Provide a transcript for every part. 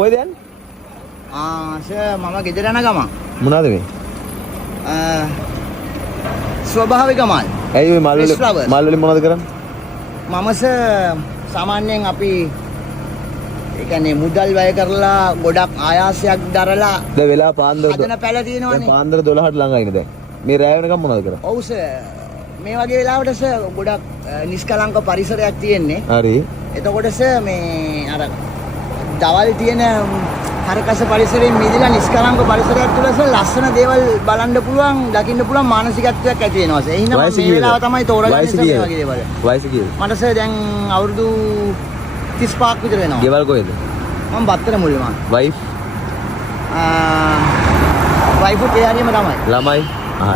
කොහෙද යන්නේ? සර් මම ගෙදර යන ගමන්. මොනවද මේ? ස්වභාවික මල්. ඇයි ඔය මල් වලින් මොනවද කරන්නේ? මම සාමාන්‍යයෙන් අපි ඒ කියන්නේ මුදල් වැය කරලා ගොඩක් ආයාසයක් දරලා දැන් වෙලා පාන්දර හදන පැල තියෙනවනේ. දැන් පාන්දර 12ට ළඟයිනේ දැන්. මේ රැය වෙනකම් මොනවද කරන්නේ? ඔව් සර්. මේ වගේ වෙලාවට සර් ගොඩක් නිෂ්කලංක පරිසරයක් තියෙන්නේ. හරි. එතකොට සර් මේ අර දවල් තියෙන හරකස පරිසරයෙන් මිදලා නිෂ්කලංක පරිසරයක් තුළ සර් ලස්සන දේවල් බලන්න පුළුවන්, දකින්න පුළුවන් මානසිකත්වයක් ඇති වෙනවා සර්. ඒ හින්දා මම මේ වෙලාව තමයි තෝරගන්නේ සර් මේ වගේ දේවල්. වයස කීයද? මට සර් දැන් අවුරුදු 35ක් විතර වෙනවා. ගෙවල් කොහෙද? මම බත්තර මුල්ලේ මම. වයිෆ්? වයිෆුත් ඒ හරියම තමයි. ළමයි?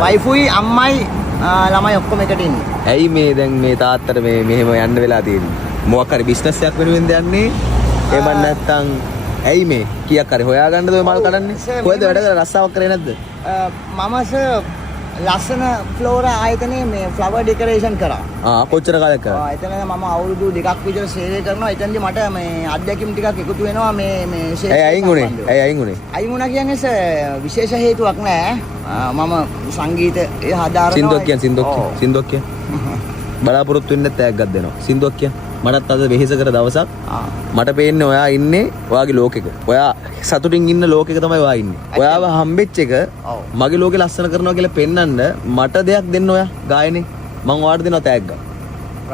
වයිෆුයි අම්මයි ළමයි ඔක්කොම එකට ඉන්නේ. ඇයි මේ දැන් මේ තාත්තට මේ මෙහෙම යන්න වෙලා තියෙන්නේ? මොකක් හරි බිස්නස් එකක් වෙනුවෙන්ද යන්නේ? එහෙම නැත්නම් ඇයි මේ කීයක් හරි හොයාගන්නද ඔය මල් කඩන්නේ? කොහෙද වැඩ කරලා රස්සාවක් කරේ නැද්ද? මම ලස්සන ෆ්ලෝරා ආයතනයේ මේ ෆ්ලවර් ඩෙකරේෂන් කරා. කොච්චර කාලයක් කරා? එතන මම අවුරුදු 2ක් විතර සේවය කරනවා. එතනදී මට මේ අත්දැකීම් ටිකක් එකතු වෙනවා මේ ඇයි අයින් උනේ? ඇයි අයින් උනේ? අයින් වුණා කියන්නේ විශේෂ හේතුවක් නෑ. මම සංගීතය හදාරනවා. සින්දුවක් කියන්න. බලාපොරොත්තු වෙන්න තෑග්ගක් දෙනවා. සින්දුවක් කියන්න. මටත් අද වෙහෙස කර දවසක් මට පේන්නේ ඔයා ඉන්නේ ඔයාගේ ලෝකෙක. ඔයා සතුටින් ඉන්න ලෝකෙක තමයි ඔයා ඉන්නේ. ඔයාව හම්බෙච්ච එක මගේ ලෝකේ ලස්සන කරනවා කියලා පෙන්වන්න මට දෙයක් දෙන්න ඔයා ගායනේ. මම ඔයාට දෙනවා තෑග්ගක්.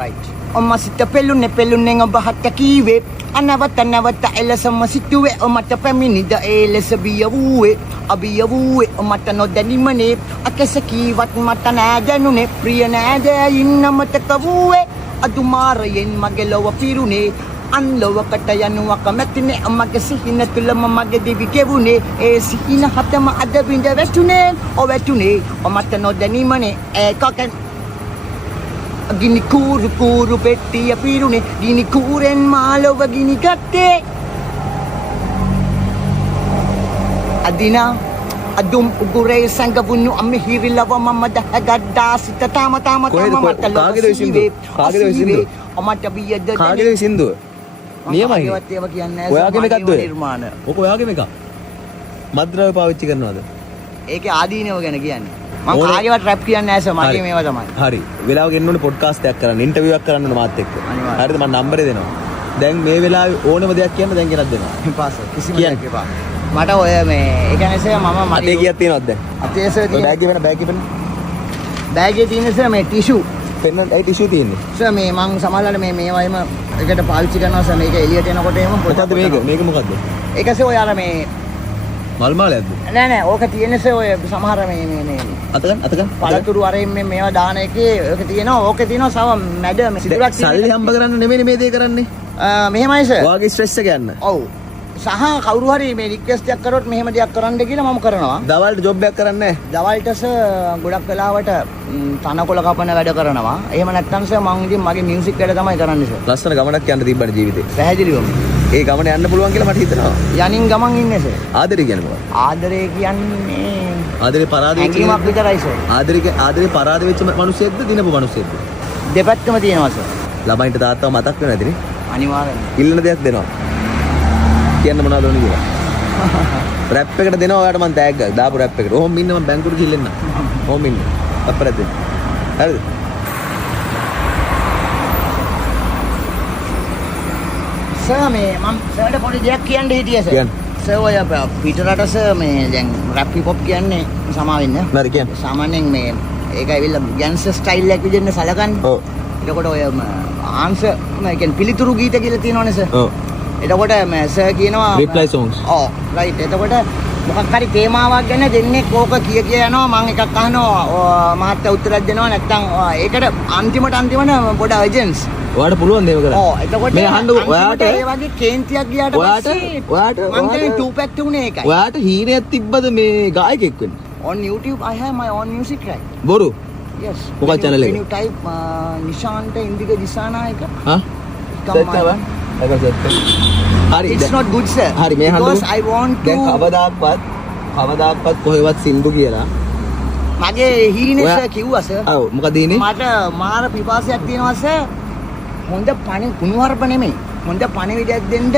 රයිට්. ඔම්ම සිත පෙළුන්නේ ඔබ හත් කීවේ අනවත එලසම සිටුවේ ඔමට පැමිණිද එලෙස බිය වූවේ ඔමට නොදැනීමනේ අකස කීවත් මට නෑ දැනුනේ ප්‍රිය නෑ දැයින් මතක වූවේ අදුමාරයෙන් මගේ ලොව පිරුණේ අන්ලොවකට යනුවක් මැතිනේ මගේ සිහින තුලම මගේ දිවි ගෙවුනේ ඒ සිහින හතම අද බින්ද වැටුනේ ඔමට නොදැනීමනේ ඒකකෙන් ගිනි කූරු පෙට්ටිය පිරුණේ ගිනි කූරෙන් මාලොව ගිනි ගත්තේ අදිනා අදුම් උගුරේ සංගවුණු අමිහිරිලව මම දහගද්දා සිත තාම මට කාගේද සින්දුව? ඔමට බියද කාගේද සින්දුව? නියමයි. ඒව කියන්නේ ඔයාගේ එකක්ද ඔය? නිර්මාණ. ඔක ඔයාගේ එකක්. මද්ද්‍රව්‍ය පාවිච්චි කරනවද? ඒකේ ආදීනව ගැන කියන්නේ. මම කාගේවත් රැප් කියන්නේ නැහැ සර්. මගේ මේවා තමයි. හරි. වෙලාවක එන්න ඕනේ පොඩ්කාස්ට් එකක් කරන්න, ඉන්ටර්විව් එකක් කරන්න ඕනේ මාත් එක්ක. හරිද? මම නම්බරේ දෙනවා. දැන් මේ වෙලාවේ ඕනම දෙයක් කියන්න දැන් ගෙනත් දෙනවා. එපා සර්. කිසිම දෙයක් එපා. මට ඔය මේ ඒ කියන්නේ සර් මම අතේ කීයක් තියෙනවද දැන්? අතේ සර් තියෙන බෑග් එකේ තියෙන සර් මේ ටිෂු පෙන්න ඒ ටිෂු තියෙන්නේ. සර් මේ මම සමහරවිට මේවයිම එකට පාවිච්චි කරනවා සර්. මේක එළියට එනකොට එහෙම මොකද්ද මේක මොකද්ද? ඒක සර් ඔය අර මේ මල් මාලයක්ද? නෑ ඕක තියෙන සර් ඔය සමහර මේ අතකන් පළතුරු අරින් මේවා දාන එකේ ඕක තියෙනවා. ඕකේ තියෙනවා සව මැඩ සිදුරක් සල්ලි හම්බ කරන්න නෙමෙයි මේ දේ කරන්නේ. මෙහෙමයි සර්. ඔයාගේ ස්ට්‍රෙස් එක යන්න. ඔව්. සහ කවුරු හරි මේ රික්වෙස්ට් එකක් කරොත් මෙහෙම දෙයක් කරන්න කියලා මම කරනවා. දවල්ට ජොබ් එකක් කරන්නේ නැහැ. දවල්ට සර් ගොඩක් වෙලාවට තනකොළ කපන වැඩ කරනවා. එහෙම නැත්නම් සර් මම ඉතින් මගේ මියුසික් වැඩ තමයි කරන්නේ සර්. ලස්සන ගමනක් යන්න තිබ්බනේ ජීවිතේ. පැහැදිලිවම. ඒ ගමන යන්න පුළුවන් කියලා මට හිතෙනවා. යනින් ගමන් ඉන්නේ සර්. ආදරේ කියන්නේ මොකක්ද? ආදරේ කියන්නේ ආදරේ පරාද වෙච්ච හැඟීමක් විතරයි සර්. ආදරේ පරාද වෙච්ච මිනිස්සෙක්ද දිනපු මිනිස්සෙක්ද? දෙපැත්තම තියෙනවා සර්. ළමයින්ට තාත්තව මතක් වෙන්නේ නැතිනේ. අනිවාර්යෙන්ම. ඉල්ලන දෙයක් දෙනවා. කියන්න මොනවද ඕනේ කියලා. රැප් එකට දෙනවා ඔයාලට මම තෑග්ගක් දාපු රැප් එකට. ඔහොම ඉන්න මම බැංකුවට ගිහින් එන්න. ඔහොම ඉන්න. අපරද දෙන්න. හරිද? සර් මේ මම සර්ට පොඩි දෙයක් කියන්න හිටියේ සර්. සර් ඔය පිටරට සර් මේ දැන් රැප් හිප් හොප් කියන්නේ සමාවෙන්න. හරි කියන්නේ. සාමාන්‍යයෙන් මේ ඒක ඇවිල්ලා ගැන්ස්ටර් ස්ටයිල් එකක් විදිහට සලකන්නේ. ඔව්. එතකොට ඔය ආන්සර් කියන්නේ පිළිතුරු ගීත කියලා තියෙනවනේ සර්. ඔව්. එතකොට සර් කියනවා reply songs. ඔව් රයිට්. එතකොට මොකක් හරි තේමාවක් ගැන දෙන්නේ කෝක කිය යනවා. මම එකක් අහනවා මහත්තයා උත්තරයක් දෙනවා. නැත්නම් ඒකට අන්තිමට පොඩ අර්ජන්ස්. ඔයාලට පුළුවන් දේව කරන්න. ඔව් එතකොට මේ අහන්න ඔයාට ඒ වගේ කේන්තියක් ගියාට පස්සේ ඔයාට මම කියන්නේ 2 pack තුනේ එකයි. ඔයාට හීනයක් තිබ්බද මේ ගායකයෙක් වෙන්න? On YouTube I have my own music right. බොරු? Yes. මොකක් channel එක? When you type Nishanta Indiga Disanaika. හා? හරි it's not good sir. හරි මේ හඳු because I want to දැන් කවදාක්වත් කොහෙවත් සින්දු කියලා මගේ හීනේ සර් කිව්වා සර්. ඔව් මොකද හීනේ? මට මාර පිපාසයක් තියෙනවා සර්. හොඳ පණ කුණුහරුප නෙමෙයි. හොඳ පණිවිඩයක් දෙන්න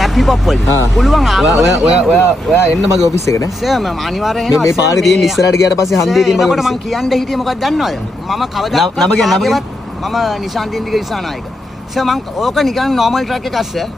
රැප් හිප් හොප් වලින්. පුළුවන් ඔයා එන්න මගේ ඔෆිස් එකට. සර් මම අනිවාර්යෙන් එනවා. මේ පාරේ තියෙන ඉස්සරහට ගියාට පස්සේ හන්දියේ තියෙන මගේ මම කියන්න හිටියේ මොකක්ද දන්නවද? මම කවදාවත් නම කියන්න. මම නිශාන්තින්දික දිසානායක. සර් මම ඕක නිකන් normal track එකක් සර්.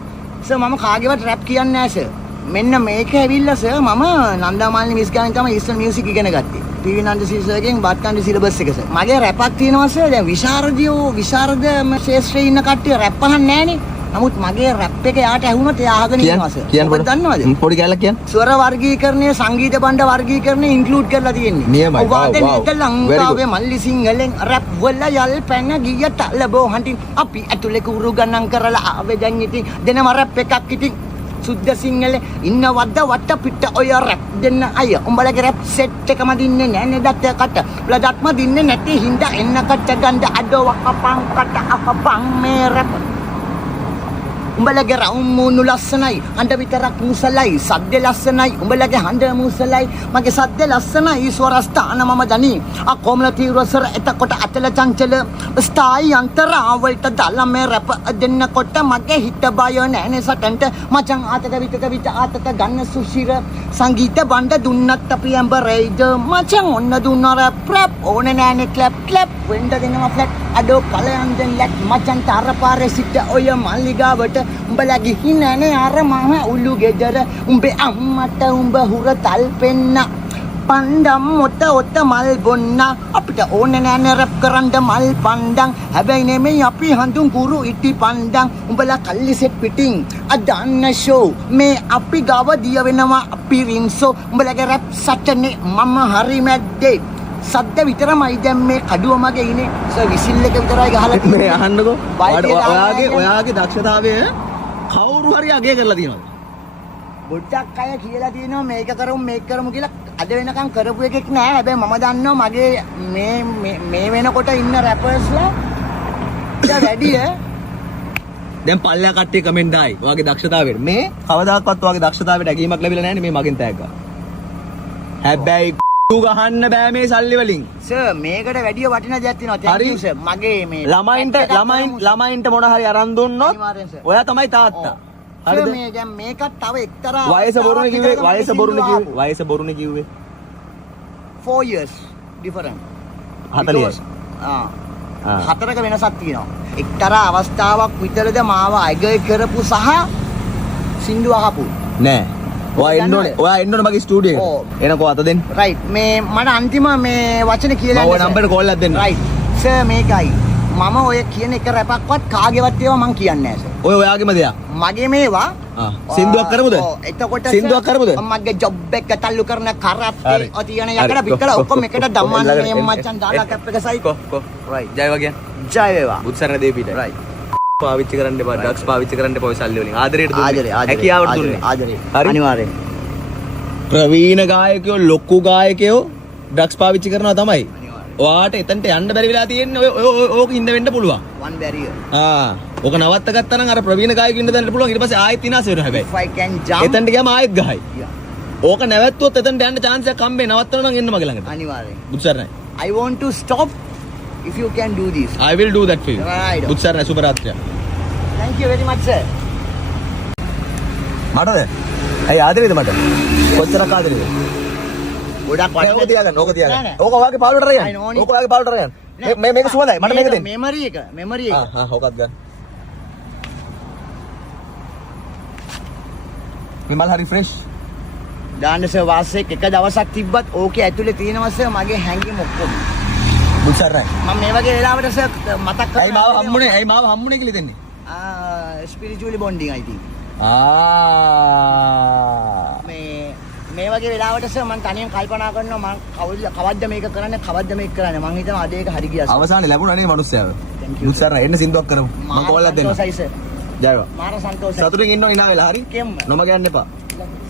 සර් මම කාගේවත් රැප් කියන්නේ නැහැ සර්. මෙන්න මේක ඇවිල්ලා සර් මම නන්දාමාලිනී මිස් ගානේ තමයි ඉස්සල් මියුසික් ඉගෙන ගත්තේ. පීවි නන්දසිරි සර්ගෙන් බත්කන්ඩි සිලබස් එක සර්. මගේ රැපක් තියෙනවා සර්. දැන් විශාරද ශේෂ්ත්‍රයේ ඉන්න කට්ටිය රැප් අහන්නේ නැහනේ. නමුත් මගේ රැප් එක යාට ඇහුනොත් එයා අහගෙන ඉන්නවා සර්. මොකක්ද දන්නවද? පොඩි කැලක් කියන්න. ස්වර වර්ගීකරණය සංගීත භණ්ඩ වර්ගීකරණය ඉන්ක්ලූඩ් කරලා තියෙන්නේ. නියමයි. වාදනය කළ ලංකාවේ මල්ලි සිංහලෙන් රැප් වල යල් පැන ගිය තලබෝ හන්ටින් අපි ඇතුලේ කුරු ගණන් කරලා ආවේ දැන් ඉතින් දෙනම රැප් එකක් ඉතින් සුද්ධ සිංහලේ ඉන්නවද වට පිට ඔය රැප් දෙන්න අය උඹලගේ රැප් සෙට් එකම දින්නේ නැනේ දත්තකට බ්ලඩත්ම දින්නේ නැති හින්දා එන්නකට ගඳ අඩවක් අපං කට අපං මේ රැප් උඹලගේ රවුම් මූණු ලස්සනයි හඬ විතරක් මුසලයි සද්ද ලස්සනයි උඹලගේ හඬ මුසලයි මගේ සද්ද ලස්සනයි ස්වරස්ථාන මම දනි අකොමල තීරසර එතකොට අතල චංචල ස්ථායි අන්තරාවලට දාලා මේ රැප් දෙන්නකොට මගේ හිත බය නැනේ සටන්ට මචං ආතක විත ආතක ගන්න සුශිර සංගීත බණ්ඩ දුන්නත් අපි ඇඹරයිද මචං ඔන්න දුන්න රැප් ඕනේ නෑනේ ක්ලැප් වෙන්න දෙනවා ෆ්ලැට් අඩෝ කලයන් දෙන් ලැක් මචං තරපාරේ සිට ඔය මල්ලිගාවට උඹලා ගිහින් නැනේ අර මහ උළු ගෙදර උඹේ අම්මට උඹ හුරතල් පෙන්න පණ්ඩම් ඔත මල් බොන්න අපිට ඕනේ නෑනේ රැප් කරන්න මල් පණ්ඩම් හැබැයි නෙමෙයි අපි හඳුන් කුරු ඉටි පණ්ඩම් උඹලා කල්ලි සෙට් පිටින් අදන්න ෂෝ මේ අපි ගාව දිය වෙනවා අපි රින්සෝ උඹලගේ රැප් සටනේ මම හරි මැද්දේ සද්ද විතරමයි දැන් මේ කඩුව මගේ ඉන්නේ සර් විසිල් එක විතරයි ගහලා තියෙන්නේ මේ අහන්නකෝ ඔයාගේ දක්ෂතාවය කවුරු හරි අගය කරලා තියෙනවද බොට්ටක් අය කියලා තියෙනවා මේක කරමු කියලා අද වෙනකන් කරපු එකෙක් නෑ හැබැයි මම දන්නවා මගේ මේ වෙනකොට ඉන්න රැපර්ස්ලා වැඩි දැන් පල්ලෙහා කට්ටිය කමෙන්ට් දායි ඔයාගේ දක්ෂතාවයට මේ කවදාකවත් ඔයාගේ දක්ෂතාවයට ඇගීමක් ලැබිලා නැහැ මේ මගෙන් තෑග්ග හැබැයි ගහන්න බෑ මේ සල්ලි වලින් සර් මේකට වැඩිය වටින දෙයක් තියෙනවා thank you sir මගේ මේ ළමයින්ට මොන හරි අරන් දුන්නොත් ඔයා තමයි තාත්තා හරිද මේ දැන් මේකත් තව එක්තරා වයස බොරුනේ කිව්වේ 4 years different 40 හතරක වෙනසක් තියෙනවා එක්තරා අවස්ථාවක් විතරද මාව අගය කරපු සහ සින්දු අහපු නෑ ඔයා එන්න ඕනේ මගේ ස්ටුඩියෝ එකට එනකෝ අත දෙන්න රයිට් මේ මට අන්තිම මේ වචන කියලා මම ඔය නම්බරට කෝල් එකක් දෙන්න රයිට් සර් මේකයි මම ඔය කියන එක රැපක්වත් කාගේවත් ඒවා මං කියන්නේ නැහැ සර් ඔය ඔයාගේම දෙයක් මගේ මේවා සින්දුවක් කරමුද එතකොට සින්දුවක් කරමුද මගේ ජොබ් එක තල්ලු කරන කරත්තේ ඔය තියෙන යකඩ පිටලා ඔක්කොම එකට දම්මන්නේ මචං දාලා කැප් එක සයි රයිට් ජය වගේ ජය වේවා බුත්සරණ දෙපිට රයිට් පාවිච්චි කරන්න එපා ඩ්‍රග්ස් පාවිච්චි කරන්න එපා ඔය සල්ලි වලින් ආදරයට දුන්නේ හැකියාවට දුන්නේ ආදරේ හරි අනිවාර්යෙන් ප්‍රවීණ ගායකයෝ ලොකු ගායකයෝ ඩ්‍රග්ස් පාවිච්චි කරනවා තමයි ඔයාට එතනට යන්න බැරි වෙලා තියෙන්නේ ඕක ඉඳ වෙන්න පුළුවන් one barrier ඕක නවත්ත ගත්තා නම් අර ප්‍රවීණ ගායකයෝ ඉන්න තැනට පුළුවන් ඊට පස්සේ ආයෙත් විනාශ වෙනවා හැබැයි if I can jump එතනට ගියාම ආයෙත් ගහයි ඕක නැවැත්තුවොත් එතනට යන්න chance එකක් හම්බෙන්නේ නවත්තනවා නම් එන්න මගේ ළඟට අනිවාර්යෙන් බුත්සරණයි I want to stop if you can do this I will do that for you right බුත්සරණයි සුබ රාත්‍රිය thank you very much sir මටද ඇයි ආදරේද මට කොච්චරක් ආදරේද ගොඩක් ඕක තියාගන්න ඕක ඔයාගේ පාළුවට අරයන් ඕක ඔයාගේ පාළුවට අරයන් මේක සුවඳයි මට මේක දෙන්න මෙමරි එක ඕකත් ගන්න මේ මල් හරි ෆ්‍රෙෂ් දාන්න සර් වාසෙක් එක දවසක් තිබ්බත් ඕකේ ඇතුලේ තියෙනවා සර් මගේ හැංගීම් ඔක්කොම බුත්සරණයි මම මේ වගේ වෙලාවට සර් මතක් කරලා ඇයි මාව හම්බුනේ කියලා දෙන්නේ spiritually bonding I think මේ වගේ වෙලාවට සර් මම තනියෙන් කල්පනා කරනවා මම කවද්ද මේක කරන්නේ මම හිතනවා අද ඒක හරි ගියා අවසානයේ ලැබුණා නේ මිනිස්සයාව බුත්සරණ එන්න සින්දුවක් කරමු මම කෝල් එකක් දෙන්න සයි සර් ජයවා මාර සන්තෝෂයි සතුටින් ඉන්නව ඉනා වෙලා හරි කෙම්ම නොම ගන්න එපා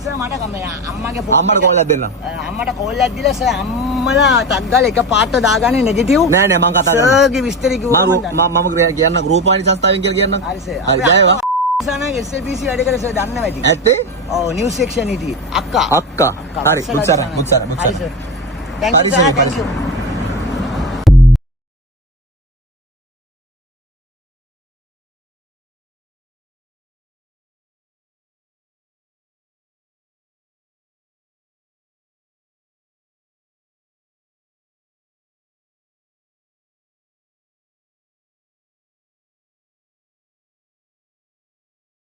සර් මට මේ අම්මගේ අම්මට කෝල් එකක් දෙන්න අම්මට කෝල් එකක් දීලා සර් අම්මලා ටක් ගාලා එක පාට දාගන්නේ නෙගටිව් නෑ මම කතා කරනවා සර්ගේ විස්තර කිව්වා මම කියන්න රූපවාහිනී සංස්ථාවෙන් කියලා කියන්න හරි සර් හරි ජයවා සනගේ SLBC වැඩ කරේ සර් දන්න වැඩි ඇත්තේ ඔව් නිවුස් සෙක්ෂන් හිටියේ අක්කා හරි මුත්සරණ හරි සර් thank you